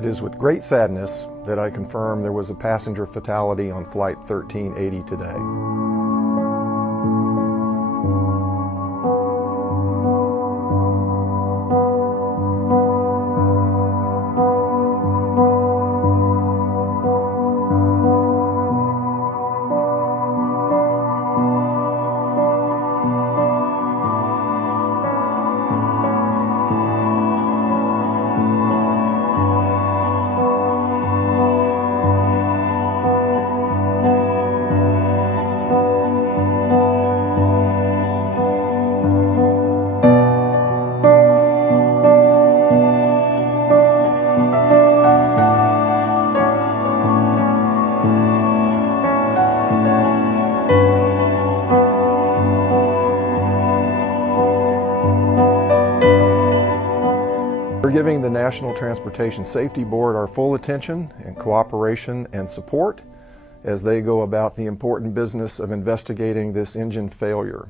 It is with great sadness that I confirm there was a passenger fatality on Flight 1380 today. We're giving the National Transportation Safety Board our full attention and cooperation and support as they go about the important business of investigating this engine failure.